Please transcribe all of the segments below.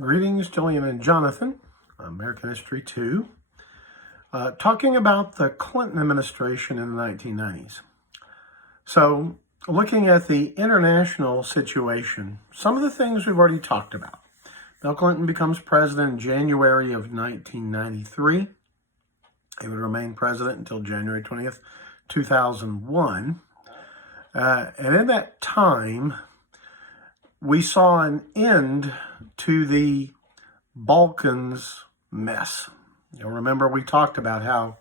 Greetings, Jillian and Jonathan, American History 2, talking about the Clinton administration in the 1990s. So, looking at the international situation, some of the things we've already talked about. Bill Clinton becomes president in January of 1993. He would remain president until January 20th, 2001. And in that time, we saw an end to the Balkans mess. You'll remember we talked about how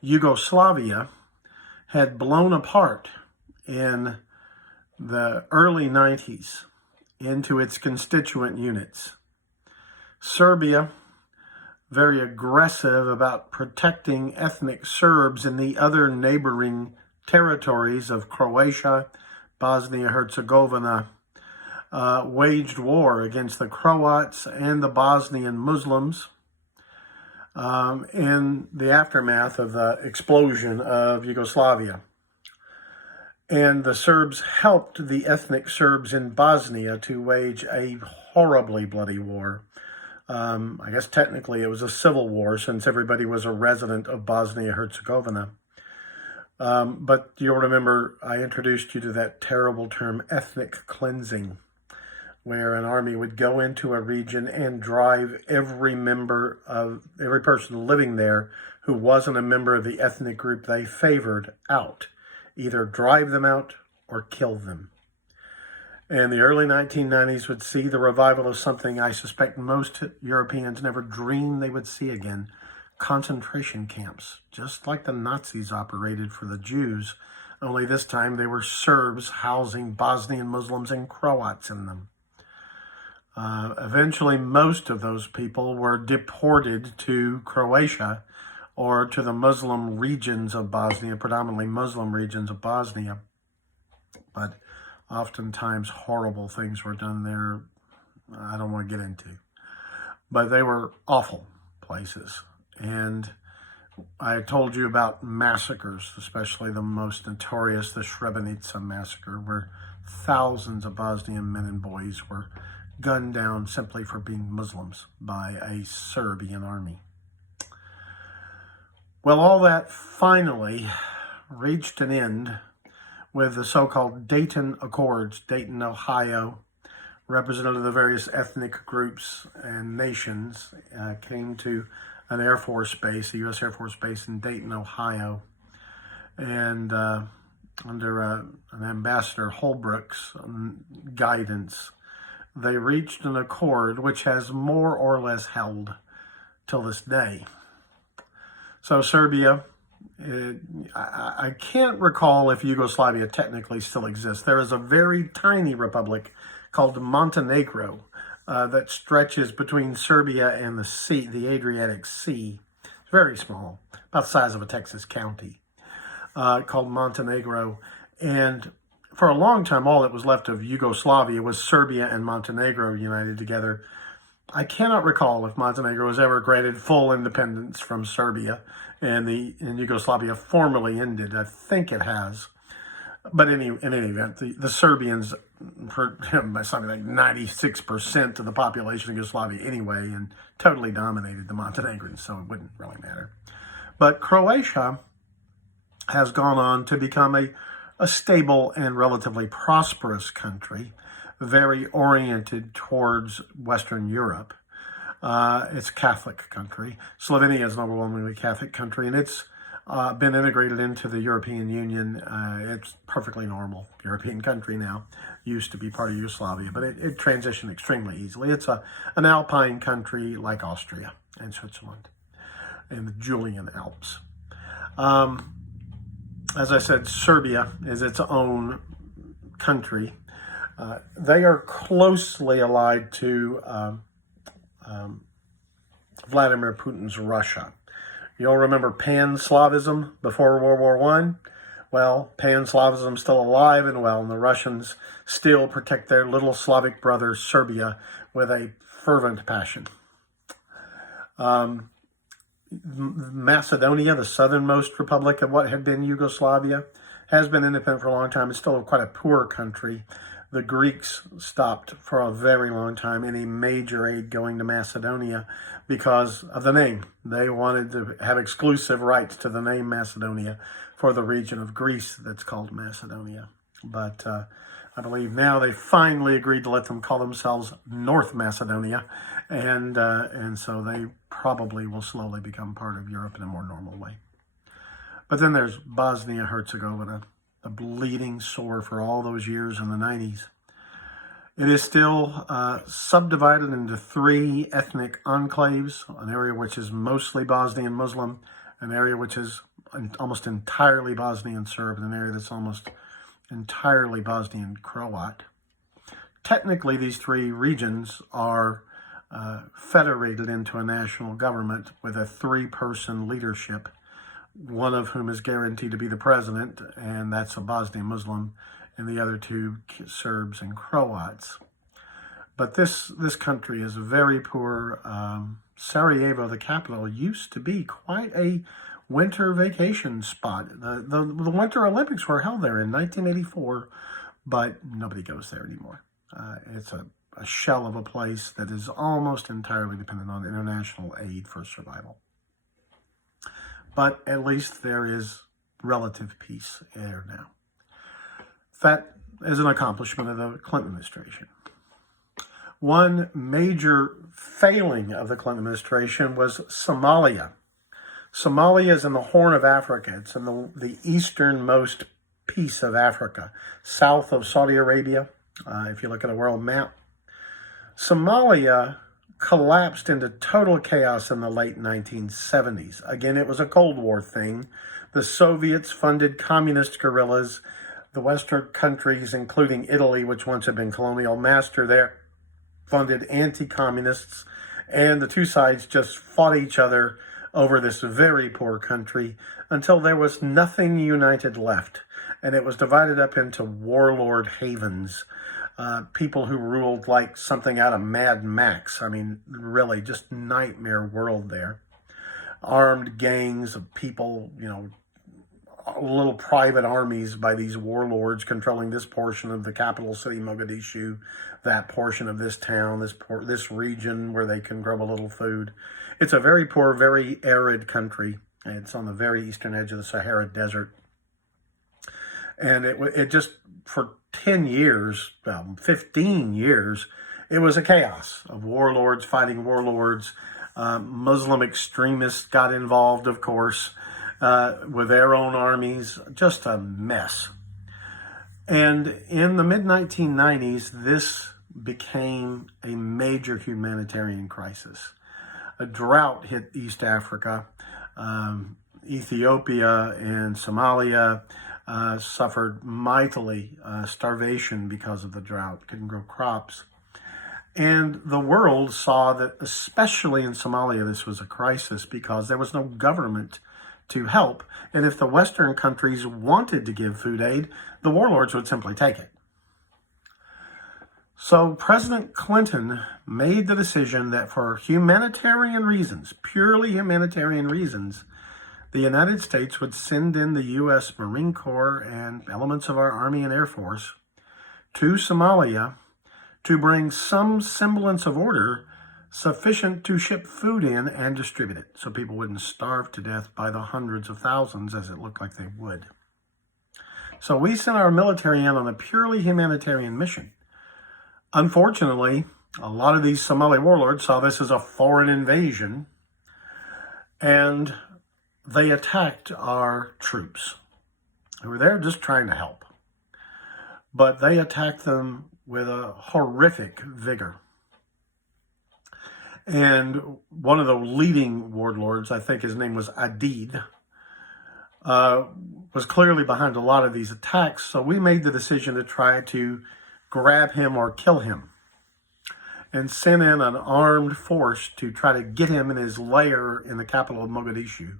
Yugoslavia had blown apart in the early 90s into its constituent units. Serbia, very aggressive about protecting ethnic Serbs in the other neighboring territories of Croatia, Bosnia-Herzegovina, waged war against the Croats and the Bosnian Muslims in the aftermath of the explosion of Yugoslavia. And the Serbs helped the ethnic Serbs in Bosnia to wage a horribly bloody war. I guess technically it was a civil war since everybody was a resident of Bosnia-Herzegovina. But you'll remember I introduced you to that terrible term, ethnic cleansing, where an army would go into a region and drive every person living there who wasn't a member of the ethnic group they favored out. Either drive them out or kill them. And the early 1990s would see the revival of something I suspect most Europeans never dreamed they would see again: concentration camps, just like the Nazis operated for the Jews, only this time they were Serbs housing Bosnian Muslims and Croats in them. Eventually, most of those people were deported to Croatia or to the Muslim regions of Bosnia, predominantly Muslim regions of Bosnia. But oftentimes horrible things were done there I don't want to get into. But they were awful places. And I told you about massacres, especially the most notorious, the Srebrenica massacre, where thousands of Bosnian men and boys were gunned down simply for being Muslims by a Serbian army. Well, all that finally reached an end with the so-called Dayton Accords. Dayton, Ohio, representative of the various ethnic groups and nations, came to an Air Force base, a U.S. Air Force base in Dayton, Ohio, and under an Ambassador Holbrooke's guidance, they reached an accord which has more or less held till this day. So Serbia, I can't recall if Yugoslavia technically still exists. There is a very tiny republic called Montenegro that stretches between Serbia and the sea, the Adriatic Sea. It's very small, about the size of a Texas county, called Montenegro. And for a long time, all that was left of Yugoslavia was Serbia and Montenegro united together. I cannot recall if Montenegro was ever granted full independence from Serbia and Yugoslavia formally ended. I think it has. But in any event, the Serbians, for something like 96% of the population of Yugoslavia anyway, and totally dominated the Montenegrins, so it wouldn't really matter. But Croatia has gone on to become a stable and relatively prosperous country, very oriented towards Western Europe. It's a Catholic country. Slovenia is an overwhelmingly Catholic country, and it's been integrated into the European Union. It's perfectly normal European country now. Used to be part of Yugoslavia, but it transitioned extremely easily. It's an alpine country like Austria and Switzerland and the Julian Alps. As I said, Serbia is its own country. They are closely allied to Vladimir Putin's Russia. You'll remember Pan-Slavism before World War I? Well, Pan-Slavism is still alive and well, and the Russians still protect their little Slavic brother, Serbia, with a fervent passion. Macedonia, the southernmost republic of what had been Yugoslavia, has been independent for a long time. It's still quite a poor country. The Greeks stopped for a very long time any major aid going to Macedonia because of the name. They wanted to have exclusive rights to the name Macedonia for the region of Greece that's called Macedonia. But I believe now they finally agreed to let them call themselves North Macedonia, and so they probably will slowly become part of Europe in a more normal way. But then there's Bosnia-Herzegovina, the bleeding sore for all those years in the 90s. It is still subdivided into 3 ethnic enclaves, an area which is mostly Bosnian Muslim, an area which is almost entirely Bosnian Serb, and an area that's almost entirely Bosnian Croat. Technically, these 3 regions are federated into a national government with a 3-person leadership, one of whom is guaranteed to be the president, and that's a Bosnian Muslim, and the other 2 Serbs and Croats. But this country is very poor. Sarajevo, the capital, used to be quite a winter vacation spot. The Winter Olympics were held there in 1984, but nobody goes there anymore. It's a shell of a place that is almost entirely dependent on international aid for survival. But at least there is relative peace there now. That is an accomplishment of the Clinton administration. One major failing of the Clinton administration was Somalia. Somalia is in the Horn of Africa. It's in the easternmost piece of Africa, south of Saudi Arabia, if you look at a world map. Somalia collapsed into total chaos in the late 1970s. Again, it was a Cold War thing. The Soviets funded communist guerrillas. The Western countries, including Italy, which once had been colonial master there, funded anti-communists. And the 2 sides just fought each other over this very poor country until there was nothing united left. And it was divided up into warlord havens. People who ruled like something out of Mad Max. I mean, really, just nightmare world there. Armed gangs of people, little private armies by these warlords controlling this portion of the capital city, Mogadishu, that portion of this town, this region where they can grow a little food. It's a very poor, very arid country. It's on the very eastern edge of the Sahara Desert. And it just, for 10 years, 15 years, it was a chaos of warlords fighting warlords. Muslim extremists got involved, of course, with their own armies. Just a mess. And in the mid-1990s, this became a major humanitarian crisis. A drought hit East Africa. Ethiopia and Somalia suffered mightily starvation because of the drought, couldn't grow crops. And the world saw that, especially in Somalia, this was a crisis because there was no government to help. And if the Western countries wanted to give food aid, the warlords would simply take it. So President Clinton made the decision that for humanitarian reasons, purely humanitarian reasons, the United States would send in the U.S. Marine Corps and elements of our Army and Air Force to Somalia to bring some semblance of order sufficient to ship food in and distribute it so people wouldn't starve to death by the hundreds of thousands as it looked like they would. So we sent our military in on a purely humanitarian mission. Unfortunately, a lot of these Somali warlords saw this as a foreign invasion, and they attacked our troops who were there just trying to help. But they attacked them with a horrific vigor. And one of the leading warlords, I think his name was Adid, was clearly behind a lot of these attacks. So we made the decision to try to grab him or kill him and sent in an armed force to try to get him in his lair in the capital of Mogadishu.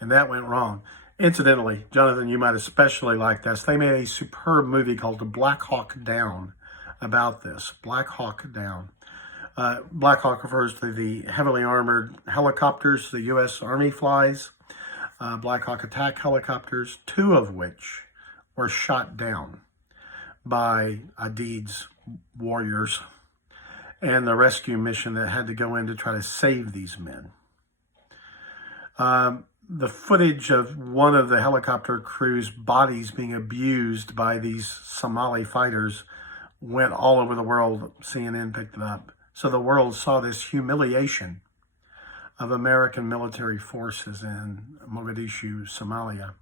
And that went wrong. Incidentally, Jonathan, you might especially like this. They made a superb movie called Black Hawk Down about this. Black Hawk Down. Black Hawk refers to the heavily armored helicopters the U.S. Army flies. Black Hawk attack helicopters, 2 of which were shot down by Adid's warriors and the rescue mission that had to go in to try to save these men. The footage of one of the helicopter crew's bodies being abused by these Somali fighters went all over the world. CNN picked it up. So the world saw this humiliation of American military forces in Mogadishu, Somalia.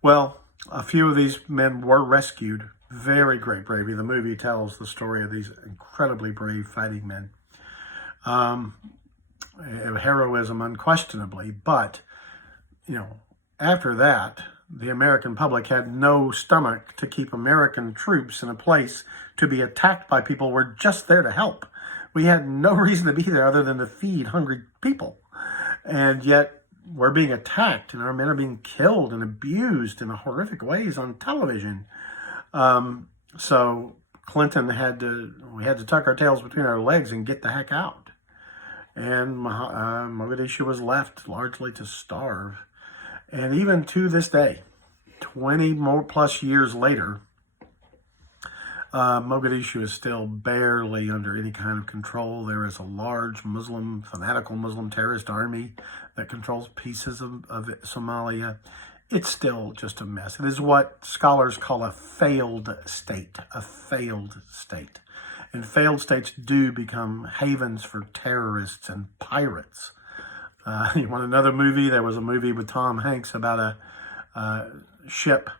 Well, a few of these men were rescued. Very great bravery. The movie tells the story of these incredibly brave fighting men. Heroism, unquestionably. But, after that, the American public had no stomach to keep American troops in a place to be attacked by people who were just there to help. We had no reason to be there other than to feed hungry people. And yet we're being attacked and our men are being killed and abused in horrific ways on television. So Clinton we had to tuck our tails between our legs and get the heck out. And Mogadishu was left largely to starve. And even to this day, 20 more plus years later, Mogadishu is still barely under any kind of control. There is a large fanatical Muslim terrorist army that controls pieces of Somalia. It's still just a mess. It is what scholars call a failed state, And failed states do become havens for terrorists and pirates. You want another movie? There was a movie with Tom Hanks about a ship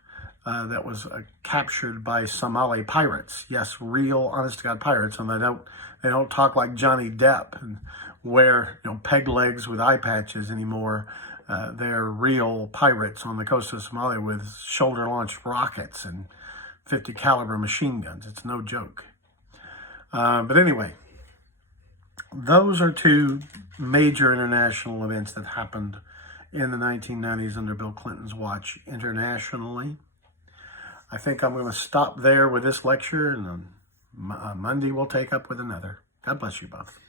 that was captured by Somali pirates. Yes, real, honest-to-God pirates, and they don't talk like Johnny Depp and wear peg legs with eye patches anymore. They're real pirates on the coast of Somalia with shoulder-launched rockets and 50 caliber machine guns. It's no joke. But anyway, those are two major international events that happened in the 1990s under Bill Clinton's watch internationally. I think I'm going to stop there with this lecture, and on Monday we'll take up with another. God bless you both.